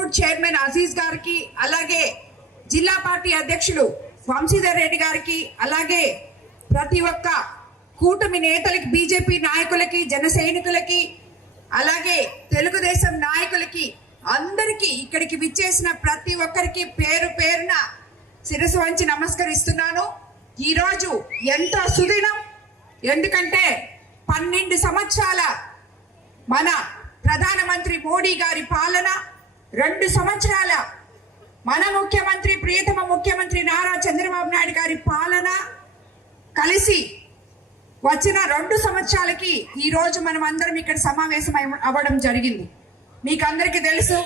Board chairman Aziz గారికి, అలాగే జిల్లా పార్టీ అధ్యక్షులు వంశీధర్ రెడ్డి గారికి, అలాగే ప్రతి ఒక్క కూటమి నేతలకి, బీజేపీ నాయకులకి, జన సైనికులకి, అలాగే తెలుగుదేశం నాయకులకి, అందరికీ ఇక్కడికి విచ్చేసిన ప్రతి ఒక్కరికి పేరు పేరున శిరస్సు వంచి నమస్కరిస్తున్నాను. ఈరోజు ఎంతో సుదినం. ఎందుకంటే 12 సంవత్సరాల మన ప్రధానమంత్రి మోడీ గారి పాలన, 2 సంవత్సరాల మన ముఖ్యమంత్రి, ప్రియతమ ముఖ్యమంత్రి నారా చంద్రబాబు నాయుడు గారి పాలన కలిసి వచ్చిన 2 సంవత్సరాలకి ఈరోజు మనం అందరం ఇక్కడ సమావేశం అవ్వడం జరిగింది. మీకు అందరికీ తెలుసు,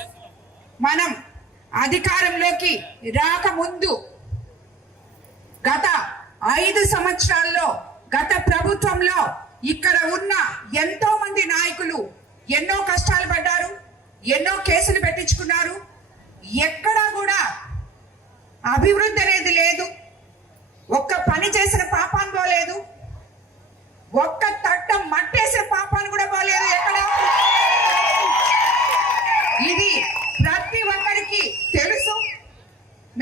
మనం అధికారంలోకి రాకముందు గత 5 సంవత్సరాల్లో, గత ప్రభుత్వంలో ఇక్కడ ఉన్న ఎంతో మంది నాయకులు ఎన్నో కష్టాలు పడ్డారు, ఎన్నో కేసులు పెట్టించుకున్నారు. ఎక్కడా కూడా అభివృద్ధి అనేది లేదు. ఒక్క పని చేసిన పాపాన్ని పోలేదు, ఒక్క తట్టం మట్టేసిన పాపాన్ని కూడా పోలేదు ఎక్కడ. ఇది ప్రతి ఒక్కరికి తెలుసు.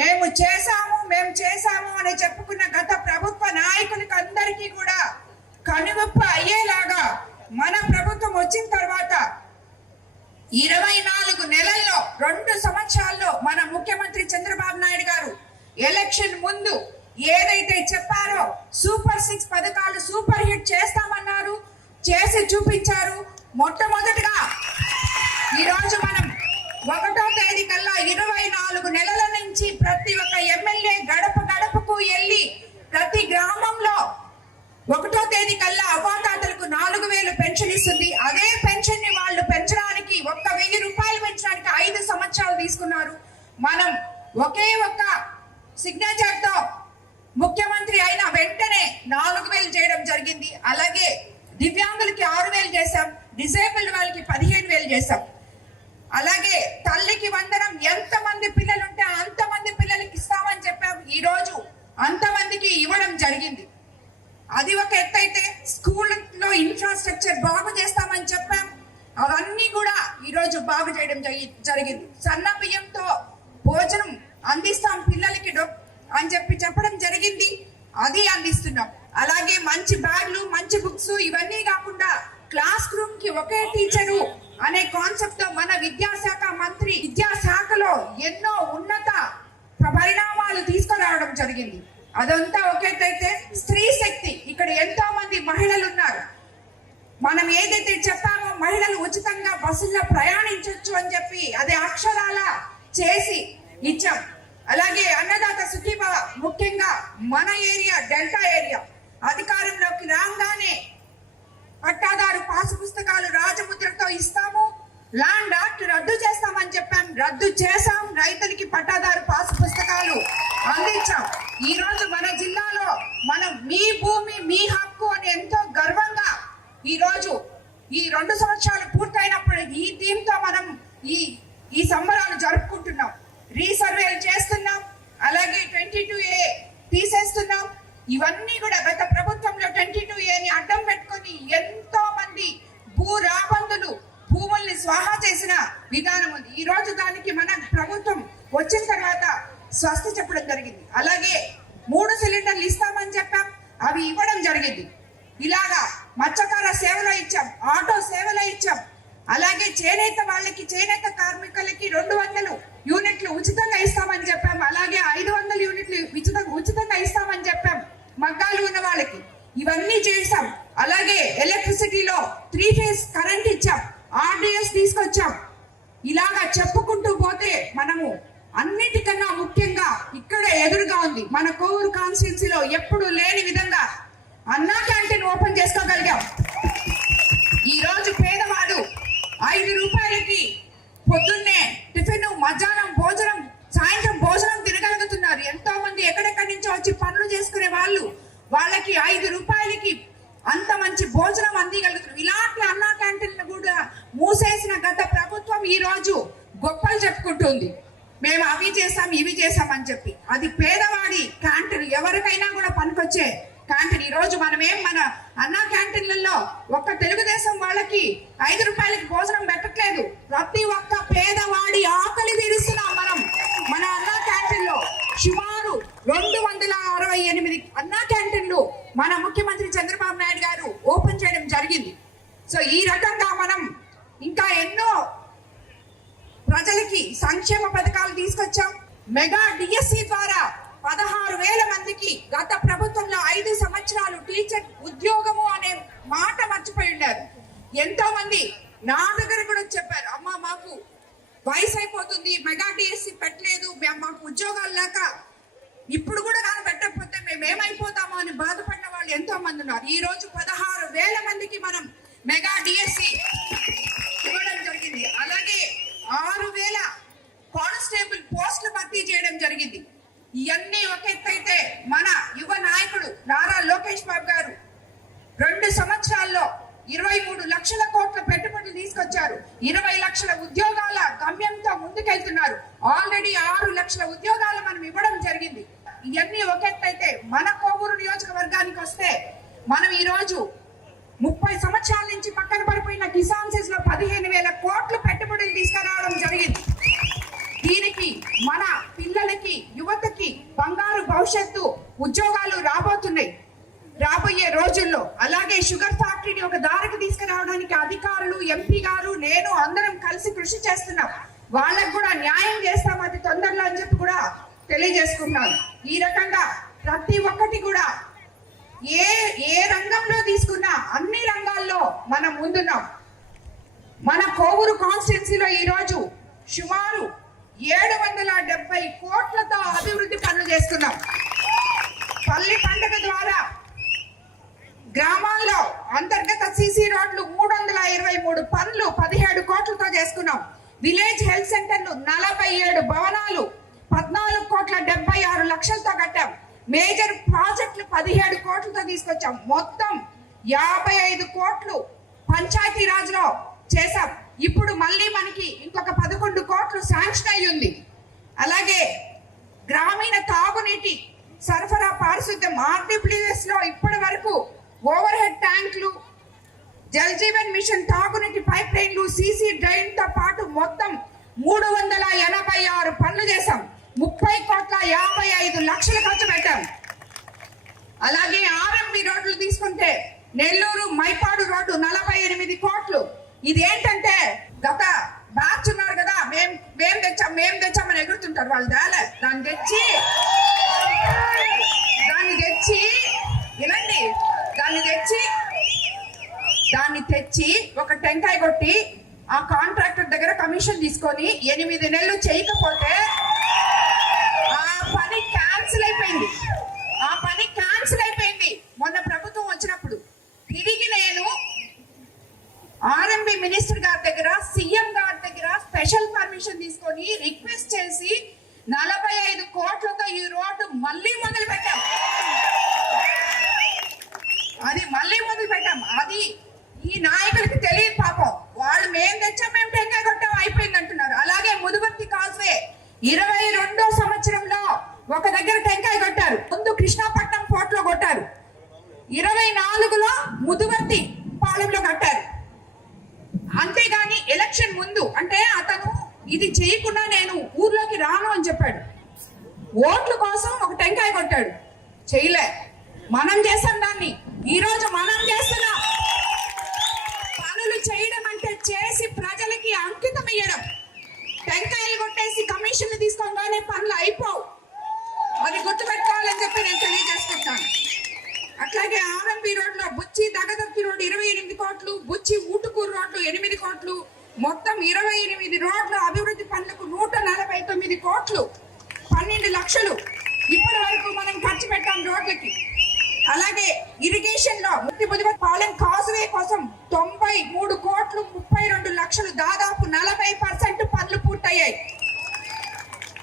మేము చేశాము అని చెప్పుకున్న గత ప్రభుత్వ నాయకులకి అందరికీ కూడా కనువిప్పు అయ్యేలాగా మన ప్రభుత్వం వచ్చిన తర్వాత 24 నెలల్లో, 2 సంవత్సరాల్లో మన ముఖ్యమంత్రి చంద్రబాబు నాయుడు గారు ఎలక్షన్ ముందు ఏదైతే చెప్పారో సూపర్ 6 పథకాలు సూపర్ హిట్ చేస్తామన్నారు, చేసి చూపించారు. మొట్టమొదటిగా ఈరోజు మనం 1వ తేదీ కల్లా 24 నెలల నుంచి ప్రతి ఒక్క ఎమ్మెల్యే గడప గడపకు వెళ్ళి ప్రతి గ్రామంలో 1వ తేదీ కల్లా అవ్వాతాతలకు 4000 పెన్షన్ ఇస్తుంది. అదే పెన్షన్ ని వాళ్ళు పెంచడానికి 1000 రూపాయలు పెంచడానికి 5 సంవత్సరాలు తీసుకున్నారు. మనం ఒకే ఒక్క సిగ్నేచర్ తో ముఖ్యమంత్రి అయిన వెంటనే 4000 చేయడం జరిగింది. అలాగే దివ్యాంగులకి 6000 చేశాం, డిసేబుల్డ్ వాళ్ళకి 15000 చేశాం. అలాగే తల్లికి వందనం, ఎంతమంది పిల్లలు ఉంటే అంతమంది పిల్లలకి ఇస్తామని చెప్పాం. ఈ రోజు అంతమందికి ఇవ్వడం జరిగింది. అది ఒక ఎత్తు అయితే, స్కూల్లో ఇన్ఫ్రాస్ట్రక్చర్ బాగు చేస్తామని చెప్పాం. అవన్నీ కూడా ఈరోజు బాగు చేయడం జరిగింది. సన్న బియ్యంతో భోజనం అందిస్తాం పిల్లలకి అని చెప్పడం జరిగింది. అది అందిస్తున్నాం. అలాగే మంచి బ్యాగ్లు, మంచి బుక్స్, ఇవన్నీ కాకుండా క్లాస్ రూమ్ కి ఒకే టీచరు అనే కాన్సెప్ట్ తో మన విద్యాశాఖ మంత్రి విద్యాశాఖలో ఎన్నో ఉన్నత పరిణామాలు తీసుకురావడం జరిగింది. అదంతా ఒకేటైతే, స్త్రీ శక్తి, ఇక్కడ ఎంతో మంది మహిళలు ఉన్నారు. మనం ఏదైతే చెప్పామో మహిళలు ఉచితంగా బస్సుల్లో ప్రయాణించవచ్చు అని చెప్పి అది అక్షరాల చేసి ఇచ్చాం. అలాగే అన్నదాత సుఖీభవ, ముఖ్యంగా మన ఏరియా డెల్టా ఏరియా అధికారంలోకి రాగానే పట్టాదారు పాసు పుస్తకాలు రాజముద్రతో ఇస్తాము, ల్యాండ్ యాక్ట్ రద్దు చేస్తామని చెప్పాం, రద్దు చేశాం. రైతులకి పట్టాదారు పాసు పుస్తకాలు అందించాం. ఈ రోజు మన జిల్లాలో మనం మీ భూమి మీ హక్కు అని ఎంతో గర్వంగా ఈ రోజు ఈ 2 సంవత్సరాలు పూర్తయినప్పుడు ఈ థీమ్తో మనం ఈ సంబరాలు జరుపుకుంటున్నాం. రీసర్వేలు చేస్తున్నాం. అలాగే 22A తీసేస్తున్నాం. ఇవన్నీ కూడా గత ప్రభుత్వంలో 22Aని అడ్డం పెట్టుకొని ఎంతో మంది భూ రాబందులు భూముల్ని స్వాహా చేసిన విధానం ఉంది. ఈ రోజు దానికి మన ప్రభుత్వం వచ్చిన తర్వాత స్వస్తి చెప్పడం జరిగింది. అలాగే 3 సిలిండర్లు ఇస్తామని చెప్పాం, అవి ఇవ్వడం జరిగింది. ఇలాగా మత్స్యకార సేవలో ఇచ్చాం, ఆటో సేవలో ఇచ్చాం. అలాగే చేనేత వాళ్ళకి, చేనేత కార్మికులకి 200 యూనిట్లు ఉచితంగా ఇస్తామని చెప్పాం. అలాగే 500 యూనిట్లు ఉచితంగా ఇస్తామని చెప్పాం మగ్గాలు ఉన్న వాళ్ళకి. ఇవన్నీ చేసాం. అలాగే ఎలక్ట్రిసిటీలో 3 ఫేజ్ కరెంట్ ఇచ్చాం, RDS తీసుకొచ్చాం. ఇలాగా చెప్పుకుంటూ పోతే మనము అన్నిటికన్నా ముఖ్యంగా ఇక్కడ ఎదురుగా ఉంది మన కోవూరు కాన్స్టిట్యున్సీలో ఎప్పుడు లేని విధంగా అన్నా క్యాంటీన్ ఓపెన్ చేసుకోగలిగాం. ఈ రోజు పేదవాడు 5 రూపాయలకి పొద్దున్నే టిఫిన్, మధ్యాహ్నం భోజనం, సాయంత్రం భోజనం తినగలుగుతున్నారు. ఎంతో మంది ఎక్కడెక్కడి నుంచో వచ్చి పనులు చేసుకునే వాళ్ళకి 5 రూపాయలకి అంత మంచి భోజనం అందిగలుగుతున్నారు. ఇలాంటి అన్నా క్యాంటీన్లు కూడా మూసేసిన గత ప్రభుత్వం ఈ రోజు గొప్పలు చెప్పుకుంటుంది. మేము అవి చేసాం, ఇవి చేసాం అని చెప్పి. అది పేదవాడి క్యాంటీన్, ఎవరికైనా కూడా పనికొచ్చే క్యాంటీన్. ఈ రోజు మనమేం మన అన్నా క్యాంటీన్లలో ఒక్క తెలుగుదేశం వాళ్ళకి 5 రూపాయలకి భోజనం పెట్టట్లేదు. ప్రతి ఒక్క పేదవాడి ఆకలి మన ముఖ్యమంత్రి చంద్రబాబు నాయుడు గారు ఓపెన్ చేయడం జరిగింది. సో ఈ రకంగా మనం ఇంకా ఎన్నో ప్రజలకి సంక్షేమ పథకాలు తీసుకొచ్చాం. మెగా డిఎస్సి ద్వారా 16,000 మందికి గత ప్రభుత్వంలో 5 సంవత్సరాలు టీచర్ ఉద్యోగము అనే మాట మర్చిపోయి ఉన్నారు. ఎంతో మంది నా దగ్గర కూడా చెప్పారు, అమ్మ మాకు వయసు అయిపోతుంది, మెగా డిఎస్సి పెట్టలేదు, మాకు ఉద్యోగాలు లేక ఇప్పుడు కూడా కానీ పెట్టకపోతే మేము ఏమైపోతామో అని బాధపడిన వాళ్ళు ఎంతో మంది ఉన్నారు. ఈ రోజు 16,000 మందికి మనం మెగా డిఎస్సి ఇవ్వడం జరిగింది. అలాగే 6,000 కానిస్టేబుల్ పోస్టులు భర్తీ చేయడం జరిగింది. ఇవన్నీ ఒక ఎత్తైతే మన యువ నాయకుడు నారా లోకేష్ బాబు గారు 2 సంవత్సరాల్లో 23 లక్షల కోట్ల పెట్టుబడులు తీసుకొచ్చారు. 20 లక్షల ఉద్యోగాల గమ్యంతో ముందుకెళ్తున్నారు. ఆల్రెడీ 6 లక్షల ఉద్యోగాలు మనం ఇవ్వడం జరిగింది. ఇవన్నీ ఒక ఎత్తైతే మన కోవూరు నియోజకవర్గానికి వస్తే మనం ఈ రోజు 30 సంవత్సరాల నుంచి పక్కన పడిపోయిన కిసాన్ సెస్ లో 15,000 కోట్ల పెట్టుబడులు తీసుకురావడం జరిగింది. దీనికి మన పిల్లలకి యువతకి బంగారు భవిష్యత్తు ఉద్యోగాలు రాబోతున్నాయి రాబోయే రోజుల్లో. అలాగే షుగర్ ఫ్యాక్టరీని ఒక దారికి తీసుకురావడానికి అధికారులు, ఎంపీ గారు, నేను అందరం కలిసి కృషి చేస్తున్నాం. వాళ్ళకు కూడా న్యాయం చేస్తాం అతి తొందరలో అని చెప్పి కూడా తెలియజేసుకున్నాను. ఈ రకంగా ప్రతి ఒక్కటి కూడా ఏ రంగంలో తీసుకున్నా అన్ని రంగాల్లో మనం ముందున్నాం. మన కోవూరు కాన్స్టిట్యున్సీలో ఈ రోజు సుమారు 770 కోట్లతో అభివృద్ధి పనులు చేస్తున్నాం. పల్లి పండుగ ద్వారా గ్రామాల్లో అంతర్గత సిసి రోడ్లు 323 పనులు 17 కోట్లతో చేసుకున్నాం. విలేజ్ హెల్త్ సెంటర్లు 47 భవనాలు 14,76 లక్షలతో కట్టాం. మేజర్ ప్రాజెక్టులు 17 కోట్లతో తీసుకొచ్చాం. మొత్తం 55 కోట్లు పంచాయతీ రాజ్ లో చేశాం. ఇప్పుడు మళ్ళీ మనకి ఇంకొక 11 కోట్లు శాంక్షన్ అయి ఉంది. అలాగే గ్రామీణ తాగునీటి సరఫరా పారిశుద్ధ్యం ఆర్డబ్ల్యూఎస్ లో ఇప్పటి వరకు ఓవర్ హెడ్ ట్యాంకులు, జల్ జీవన్ మిషన్ తాగునీటి పైప్ లైన్లు, సీసీ డ్రైన్ తో పాటు మొత్తం 386 పనులు చేశాం. 30,55 లక్షలు ఖర్చు పెట్టాం. అలాగే ఆర్ఎంబి రోడ్లు తీసుకుంటే నెల్లూరు మైపాడు రోడ్డు 48 కోట్లు. ఇదేంటంటే గత బ్యాచ్ ఉన్నారు కదా, మేము తెచ్చామని ఎగురుతుంటారు వాళ్ళు. దాన్ని తెచ్చి ఒక టెంకాయ కొట్టి ఆ కాంట్రాక్టర్ దగ్గర కమిషన్ తీసుకొని 8 నెలలు చేయకపోతే ఆ పని క్యాన్సిల్ అయిపోయింది. మొన్న ప్రభుత్వం వచ్చినప్పుడు తిరిగి నేను ఆర్ఎంబి మినిస్టర్ గారి దగ్గర, సీఎం గారి దగ్గర స్పెషల్ పర్మిషన్ తీసుకొని రిక్వెస్ట్ చేసి 45 కోట్లతో ఈ రోడ్డు మళ్ళీ మొదలు పెట్టాం. అది ఈ నాయకులకి తెలియదు పాపం. వాళ్ళు మేము తెచ్చాం, మేము టెంకాయ కొట్టాం, అయిపోయింది అంటున్నారు. అలాగే ముదువర్తి కాజ్వే 22వ సంవత్సరంలో ఒక దగ్గర టెంకాయ కొట్టారు. ముందు కృష్ణాపట్నం పోర్ట్ లో కొట్టారు. 24లో ముదువర్తి పాలెంలో కట్టారు. అంతేగాని ఎలక్షన్ ముందు అంటే అతను ఇది చేయకుండా నేను ఊర్లోకి రాను అని చెప్పాడు. ఓట్ల కోసం ఒక టెంకాయ కొట్టాడు, చేయలే. మనం చేసాం దాన్ని. ఈ రోజు మనం చేస్తున్నాం. పనులు చేయడం అంటే చేసి ప్రజలకి అంకితం ఇయ్యడం. టెంకాయలు కొట్టేసి కమిషన్లు తీసుకోగానే పనులు అయిపోవు. అది గుర్తుపెట్టుకోవాలని చెప్పి నేను తెలియజేసుకుంటాను. అట్లాగే ఆర్ఎంబి రోడ్ లో బుచ్చి దగదర్తి రోడ్డు 28 కోట్లు, బుచ్చి ఊటుకూరు రోడ్లు 8 కోట్లు, మొత్తం 28 రోడ్ల అభివృద్ధి పనులకు 149 కోట్లు 12 లక్షలు ఇప్పటి వరకు మనం ఖర్చు పెట్టాం రోడ్లకి. అలాగే ఇరిగేషన్ లో పాలెం కాజువే కోసం 93 కోట్లు 32 లక్షలు, దాదాపు 40% పనులు పూర్తయ్యాయి.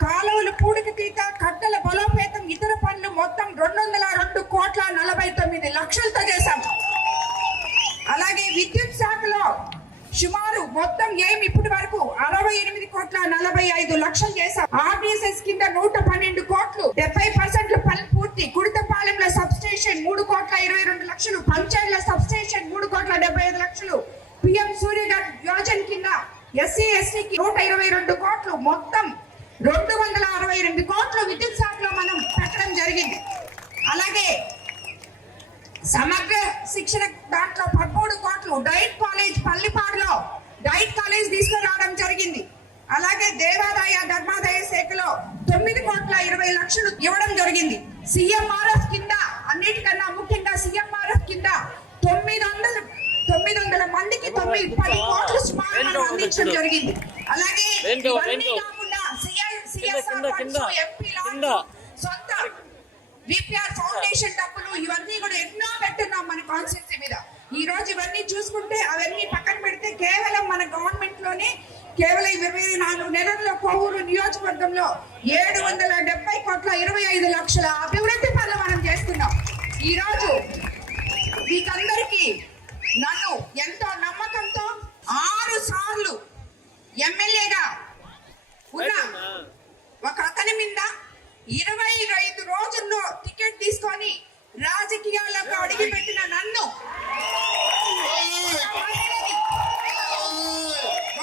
కాలువలు పూడికి తీత, కట్టల బలోపేతం, ఇతర పనులు మొత్తం 202 కోట్ల 49 లక్షలతో చేశాం. అలాగే విద్యుత్ శాఖలో సుమారు మొత్తం ఇప్పటి వరకు 68 కోట్ల 45 లక్షలు చేశాం. ఆర్డీఎస్ఎస్ కింద 112 కోట్లు 70% పనులు పూర్తి. కుడితపాలెంలో సబ్ స్టేషన్ 3 కోట్ల 22 లక్షలు, పంచాయతీల సబ్ స్టేషన్ 3 కోట్ల 75 లక్షలు, పిఎం సూర్యఘర్ యోజన కింద ఎస్సీ ఎస్టీకి 122 కోట్లు, మొత్తం 268 కోట్లు విద్యుత్ శాఖలో మనం పెట్టడం జరిగింది. అలాగే సమగ్ర శిక్షణ దాంట్లో 13 కోట్లు, డైట్ కాలేజ్ పల్లిపాడులో డైట్ కాలేజ్ తీసుకురావడం జరిగింది. అలాగే దేవాదాయ ధర్మాదాయ శాఖలో 9,20,00,000 ఇవ్వడం జరిగింది. సిఎంఆర్ఎఫ్ కింద, అన్నిటికన్నా ముఖ్యంగా సిఎంఆర్ఎఫ్ కింద 900 మందికి 10 కోట్లు స్మారకాలు అందించడం జరిగింది. అలాగే ఇవన్నీ కాకుండా CSR ఫండ్స్, ఎంపీ లాంటి సొంత విపిఆర్ ఫౌండేషన్ డబ్బులు, ఇవన్నీ కూడా ఎన్నో పెట్టున్నాం మన కాన్స్టిట్యూన్సీ మీద. ఈ రోజు ఇవన్నీ చూసుకుంటే అవన్నీ పక్కన పెడితే కేవలం మన గవర్నమెంట్ లోనే కేవలం 24 నెలల్లో కొవ్వూరు నియోజకవర్గంలో 770,25,00,000 అభివృద్ధి పనులు మనం చేస్తున్నాం. ఈ రోజు మీకందరికీ నన్ను ఎంతో నమ్మకంతో 6 సార్లు ఎమ్మెల్యేగా ఉన్న ఒక అతని మీద 25 రోజుల్లో టికెట్ తీసుకొని రాజకీయాలకు అడిగిపెట్టిన నన్ను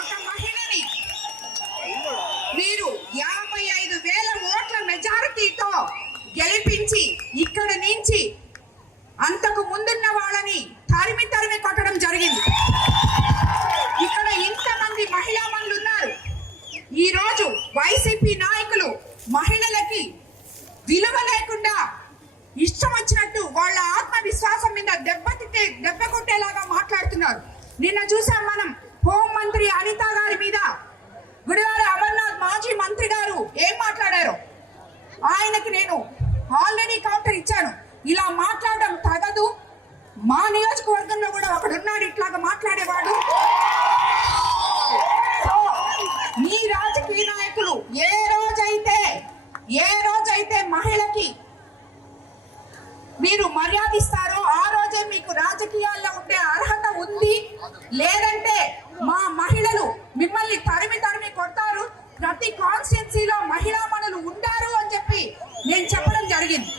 ఒక మహిళని మీరు 55,000 ఓట్ల మెజారిటీతో గెలిపించి ఇక్కడ నుంచి అంతకు ముందున్న వాళ్ళని తరిమి కొట్టడం జరిగింది. ఇక్కడ ఇంతమంది మహిళా మనులు ఉన్నారు. ఈ రోజు వైసీపీ నాయకులు మహిళలకి విలువ లేకుండా ఇష్టం వచ్చినట్టు వాళ్ళ ఆత్మవిశ్వాసం మీద దెబ్బ కొట్టేలాగా మాట్లాడుతున్నారు. నిన్న చూసాం మనం హోం మంత్రి అనిత గారి మీద గుడివాడ అమర్నాథ్ మాజీ మంత్రి గారు ఏం మాట్లాడారు. ఆయనకి నేను ఆల్రెడీ కౌంటర్ ఇచ్చాను. ఇలా మాట్లాడడం తగదు. మా నియోజకవర్గంలో కూడా ఒకడున్నాడు ఇట్లాగా మాట్లాడేవాడు. మీ రాజకీయ నాయకులు ఏ రోజైతే మహిళకి మీరు మర్యాద ఇస్తారో ఆ రోజే మీకు రాజకీయాల్లో ఉండే అర్హత ఉంది. లేదంటే మా మహిళలు మిమ్మల్ని తరిమి కొడతారు. ప్రతి కాన్స్టిట్యున్సీలో మహిళా మనులు ఉండారు అని చెప్పి నేను చెప్పడం జరిగింది.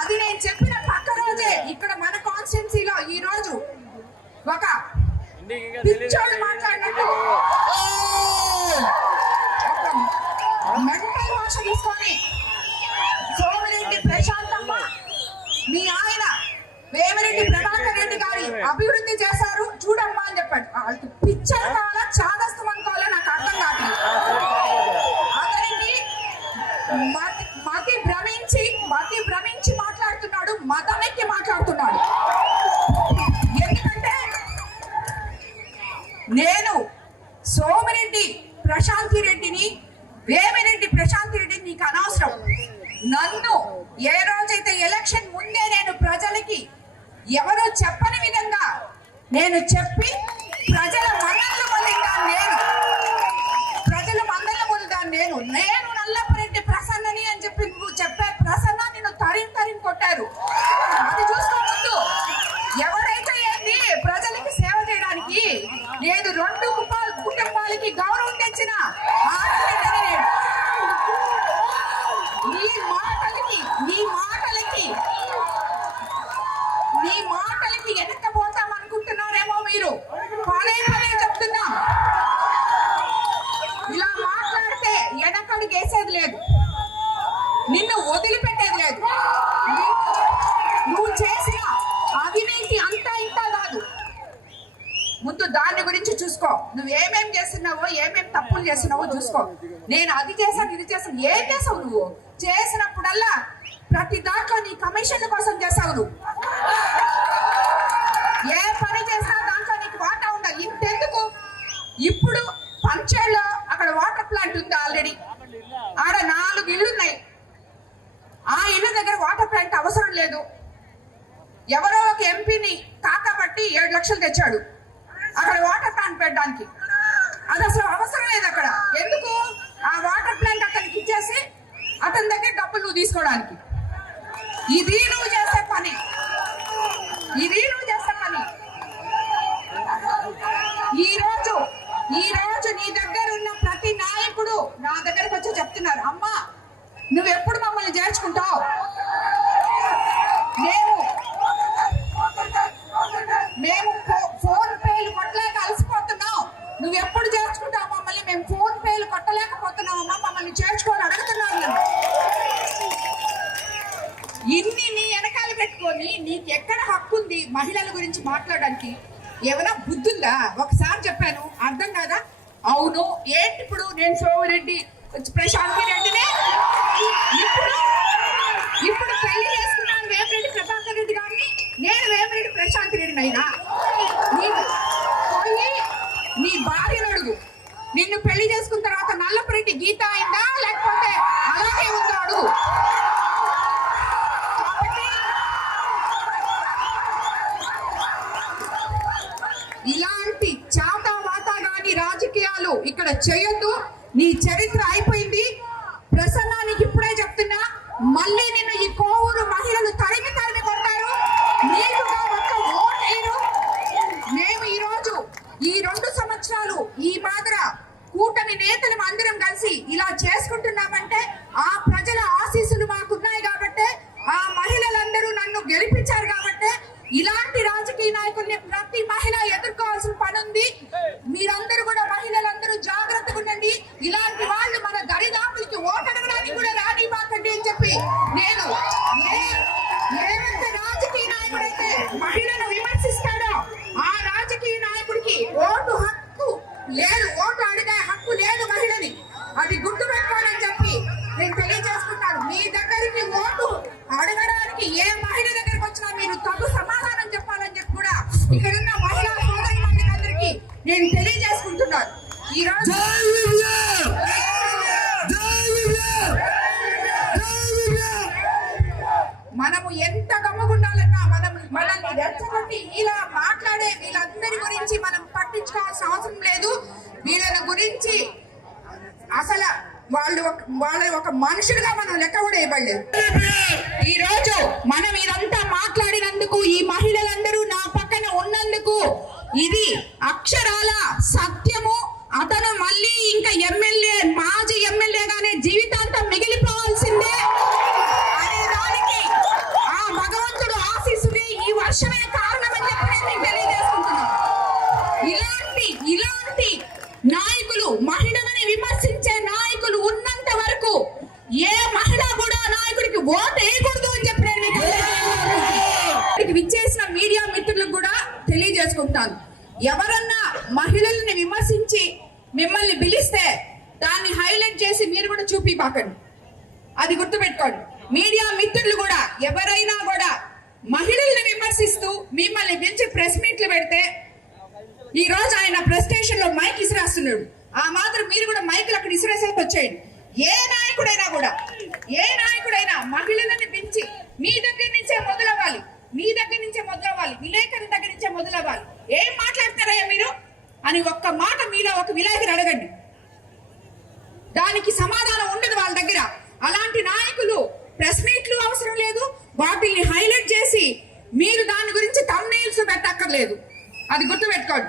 అది నేను చెప్పిన పక్క రోజే ఇక్కడ మన కాన్స్టిట్యున్సీలో ఈ రోజు ఒక పిచ్చోడు మాట్లాడినట్టు మెంటల్ భాష తీసుకొని సోమిరెడ్డి ప్రశాంతమ్మ మీ ఆయన వేమిరెడ్డి ప్రభాకర్ రెడ్డి గారి అభివృద్ధి చేశారు చూడమ్మా అని చెప్పాడు. వాళ్ళకి పిచ్చర్ కావాలా చాదస్తం అనుకోవాలా నాకు అర్థం కాదు. అతనికి మతి భ్రమించి మాట్లాడుతున్నాడు, మతమెక్కి మాట్లాడుతున్నాడు. ఎందుకంటే నేను సోమిరెడ్డి ప్రశాంతి రెడ్డిని, వేమిరెడ్డి ప్రశాంతి రెడ్డిని నీకు అనవసరం. నన్ను ఏ రోజైతే ఎలక్షన్ ముందే నేను ప్రజలకి ఎవరో చెప్పని విధంగా నేను చెప్పి ప్రజల మన్ననలు పొందిందాను నేను నల్లపరెడ్డి ప్రసన్నని అని చెప్పి నువ్వు చెప్పే ప్రసన్న నిన్ను తరిం కొట్టారు. అది చూసుకో ముందు. ఎవరైతే ఏంది ప్రజలకి సేవ చేయడానికి నేను 2 కుటుంబాలకి గౌరవం తెచ్చిన ఆడబిడ్డని నేను. నీ మాటలకి వెనక్కపోతాం అనుకుంటున్నారేమో మీరు. పదే చెప్తున్నా, ఇలా మాట్లాడితే వెనకడుగు వేసేది లేదు, నిన్ను వదిలిపెట్టేది లేదు. నువ్వు చేసిన అవినీతి అంతా ఇంత కాదు. ముందు దాని గురించి చూసుకో. నువ్వు ఏమేం చేస్తున్నావో, ఏమేం తప్పులు చేస్తున్నావో చూసుకో. నేను అది చేశాను, ఇది చేశాను. ఏం చేసావు నువ్వు? చేసినప్పుడల్లా ప్రతి దాంట్లో నీ కమిషన్ల కోసం చేసావు. నువ్వు ఏ పని చేసినా దాంట్లో నీకు వాటా ఉండాలి. ఇంతెందుకు, ఇప్పుడు పంచేలో అక్కడ వాటర్ ప్లాంట్ ఉంది ఆల్రెడీ. ఆడ 4 ఇళ్ళు ఉన్నాయి. ఆ ఇళ్ళ దగ్గర వాటర్ ప్లాంట్ అవసరం లేదు. ఎవరో ఒక ఎంపీని కాకబట్టి 7 లక్షలు తెచ్చాడు అక్కడ వాటర్ ప్లాంట్ పెట్టడానికి. అది అసలు అవసరం లేదు అక్కడ. ఎందుకు? ఆ వాటర్ ప్లాంట్ అతనికి ఇచ్చేసి అతని దగ్గర డబ్బులు నువ్వు తీసుకోవడానికి. ఇది నువ్వు చేసే పని. ఈ రోజు నీ దగ్గర ఉన్న ప్రతి నాయకుడు నా దగ్గరకు వచ్చి చెప్తున్నారు, అమ్మా నువ్వు ఎప్పుడు మమ్మల్ని చేర్చుకుంటావు? మేము ఫోన్ పేలు కొట్టలేక అలసిపోతున్నాం. నువ్వు ఎప్పుడు చేర్చుకుంటావు మమ్మల్ని? మేము ఫోన్ పేలు కొట్టలేకపోతున్నాం అమ్మా, మమ్మల్ని చేర్చుకోని అడుగుతున్నాను. ఇన్ని నీ మహిళల గురించి మాట్లాడడానికి ఏమైనా బుద్ధుందా? ఒకసారి చెప్పాను అర్థం కాదా? అవును ఏంటి ఇప్పుడు నేను సోమిరెడ్డి ప్రశాంతి రెడ్డినే ఇప్పుడు పెళ్లి చేసుకున్నాను వేమిరెడ్డి ప్రభాకర్ రెడ్డి గారిని, నేను వేమిరెడ్డి ప్రశాంతి రెడ్డిని అయినా నీ భార్యను అడుగు, నిన్ను పెళ్లి చేసుకున్న తర్వాత నల్లపురెడ్డి గీత అయిందా లేకపోతే అలాగే ఉందో అడుగు. ఇలాంటి చాతావాతాగాని రాజకీయాలు ఇక్కడ చేయొద్దు. నీ చరిత్ర అయిపోయింది. ప్రసన్నానికి ఇప్పుడే చెప్తున్నా, మళ్ళీ నిన్ను ఈ కోవూరు మహిళలు తరిమి తరిమి కొడతారు. నీకుగా ఒక్క ఓటేరు. మేము ఈరోజు ఈ 2 సంవత్సరాలు ఈ మాదిర కూటమి నేతలు అందరం కలిసి ఇలా చేసుకుంటున్నామంటే ఆ ప్రజల ఆశీస్సులు మాకున్నాయి కాబట్టి, ఆ మహిళలందరూ నన్ను గెలిపించారు కాబట్టి ఇలాంటి రాజకీయ నాయకుల్ని ప్రతి మహిళ ఎదుర్కోవాల్సిన పని ఉంది. మీరందరూ కూడా మహిళలందరూ జాగ్రత్తగా ఉండండి. ఇలాంటి వాళ్ళు మన దరిదాపులకి ఓటడగడానికి కూడా రానివ్వకండి అని చెప్పి నేను ఏమంటే రాజకీయ నాయకుడైతే మహిళను విమర్శిస్తాడో ఆ రాజకీయ నాయకుడికి ఓటు హక్కు లేదు, ఓటు అడిగే హక్కు లేదు మహిళని. అది గుర్తుపెట్టుకోవాలని చెప్పి నేను తెలియజేసుకుంటాను. మీ దగ్గరికి ఓటు అడగడానికి ఏ మహిళ దగ్గరికి వచ్చినా మీరు తగు సమాధానం చెప్పాలని చెప్పి కూడా ఇక్కడున్న మహిళా సోదరులందరికీ నేను తెలియజేసుకుంటున్నాను. ఈ రోజు మనము ఎంత గమ్మగుండాలన్నా మనల్ని రెచ్చగొట్టి ఇలా మాట్లాడే వీళ్ళందరి గురించి మనం పట్టించుకోవాల్సిన అవసరం లేదు. వీళ్ళ గురించి అసలు వాళ్ళ ఒక మనుషులుగా మనం లెక్క కూడా ఇవ్వలేదు. ఈ రోజు మనం ఇదంతా మాట్లాడినందుకు, ఈ మహిళలందరూ నా పక్కన ఉన్నందుకు ఇది అక్షరాల సత్యము. అతను మళ్ళీ ఇంకా ఎమ్మెల్యే, మాజీ ఎమ్మెల్యేగానే జీవితాంతం మిగిలిపోవాల్సిందే అనే దానికి ఆ భగవంతుడు ఆశీస్సుని ఈ వర్షమే కారణం అని చెప్పి నేను తెలియజేసుకుంటున్నాను. ఇలాంటి నాయకులు, మహిళలని విమర్శించే నాయకులు ఉన్నంత వరకు ఏ మహిళ కూడా నాయకుడికి ఓటు వేయకూడదు అని చెప్పి నేను విచ్చేసిన మీడియా మిత్రులకు కూడా తెలియజేసుకుంటాను. ఎవరన్నా మహిళల్ని విమర్శించి మిమ్మల్ని పిలిస్తే దాన్ని హైలైట్ చేసి మీరు కూడా చూపిపాకండి. అది గుర్తుపెట్టుకోండి. మీడియా మిత్రులు కూడా ఎవరైనా కూడా మహిళల్ని విమర్శిస్తూ మిమ్మల్ని పిలిచి ప్రెస్ మీట్లు పెడితే, ఈ రోజు ఆయన ప్రెస్ స్టేషన్ లో మైక్ ఇసిరేస్తున్నాడు, ఆ మాత్రం మీరు కూడా మైకులు అక్కడ ఇసిరేసేసి వచ్చేయండి. ఏ నాయకుడైనా మహిళలను పెంచి మీ దగ్గర నుంచే మొదలవ్వాలి, విలేకరుల దగ్గర నుంచే మొదలవ్వాలి. ఏం మాట్లాడతారయ్యా మీరు అని ఒక్క మాట మీలో ఒక విలేకరు అడగండి, దానికి సమాధానం ఉండదు వాళ్ళ దగ్గర. అలాంటి నాయకులు ప్రెస్ మీట్లు అవసరం లేదు, వాటిని హైలైట్ చేసి మీరు దాని గురించి థంబ్నెయిల్స్ పెట్టక్కర్లేదు. అది గుర్తుపెట్టుకోండి.